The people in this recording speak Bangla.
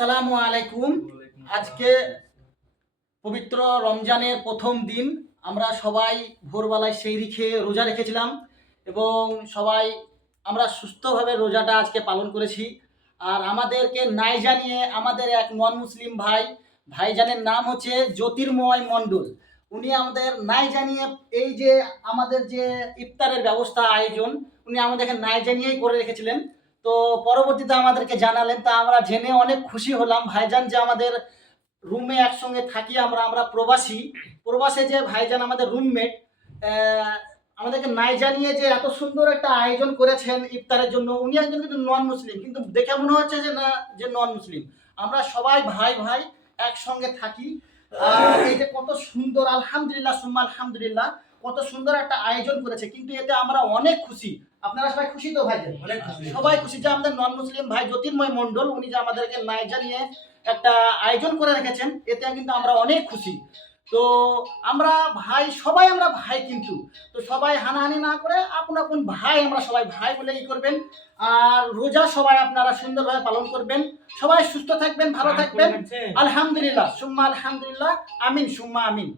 আসসালামু আলাইকুম। আজকে পবিত্র রমজানের প্রথম দিন। আমরা সবাই ভোরবেলায় সেহরি খেয়ে রোজা রেখেছিলাম এবং সবাই আমরা সুস্থভাবে রোজাটা আজকে পালন করেছি। আর আমাদেরকে নাই জানিয়ে আমাদের এক নন মুসলিম ভাইজানের নাম হচ্ছে জ্যোতির্ময় মণ্ডল। উনি আমাদের নাই জানিয়ে এই যে আমাদের যে ইফতারের ব্যবস্থা আয়োজন উনি আমাদেরকে নাই জানিয়েই করে রেখেছিলেন। তো পরবর্তীতে আমাদেরকে জানালেন, তা আমরা জেনে অনেক খুশি হলাম। ভাইজান যে আমাদের রুমে একসঙ্গে থাকি, আমরা প্রবাসে যে ভাইজান আমাদের রুমমেট, আমাদেরকে নাই জানিয়ে যে এত সুন্দর একটা আয়োজন করেছেন ইফতারের জন্য। উনি একজন কিন্তু নন মুসলিম, কিন্তু দেখে মনে হচ্ছে যে না, যে নন মুসলিম। আমরা সবাই ভাই ভাই একসঙ্গে থাকি। আর এই যে কত সুন্দর, আলহামদুলিল্লাহ সুম্মা আলহামদুলিল্লাহ, কত সুন্দর একটা আয়োজন করেছে, কিন্তু এতে আমরা অনেক খুশি। আপনারা সবাই খুশি তো ভাইজান? সবাই খুশি যে আমাদের নন মুসলিম ভাই জ্যোতির্ময় মণ্ডল উনি যে আমাদেরকে নাই জানিয়ে একটা আয়োজন করে রেখেছেন, এতে কিন্তু আমরা অনেক খুশি। তো আমরা ভাই, সবাই আমরা ভাই, কিন্তু তো সবাই হানাহানি না করে আপন আপন ভাই, আমরা সবাই ভাই বলে করবেন। আর রোজা সবাই আপনারা সুন্দরভাবে পালন করবেন। সবাই সুস্থ থাকবেন, ভালো থাকবেন। আলহামদুলিল্লাহ সুম্মা আলহামদুলিল্লাহ, আমিন সুম্মা আমিন।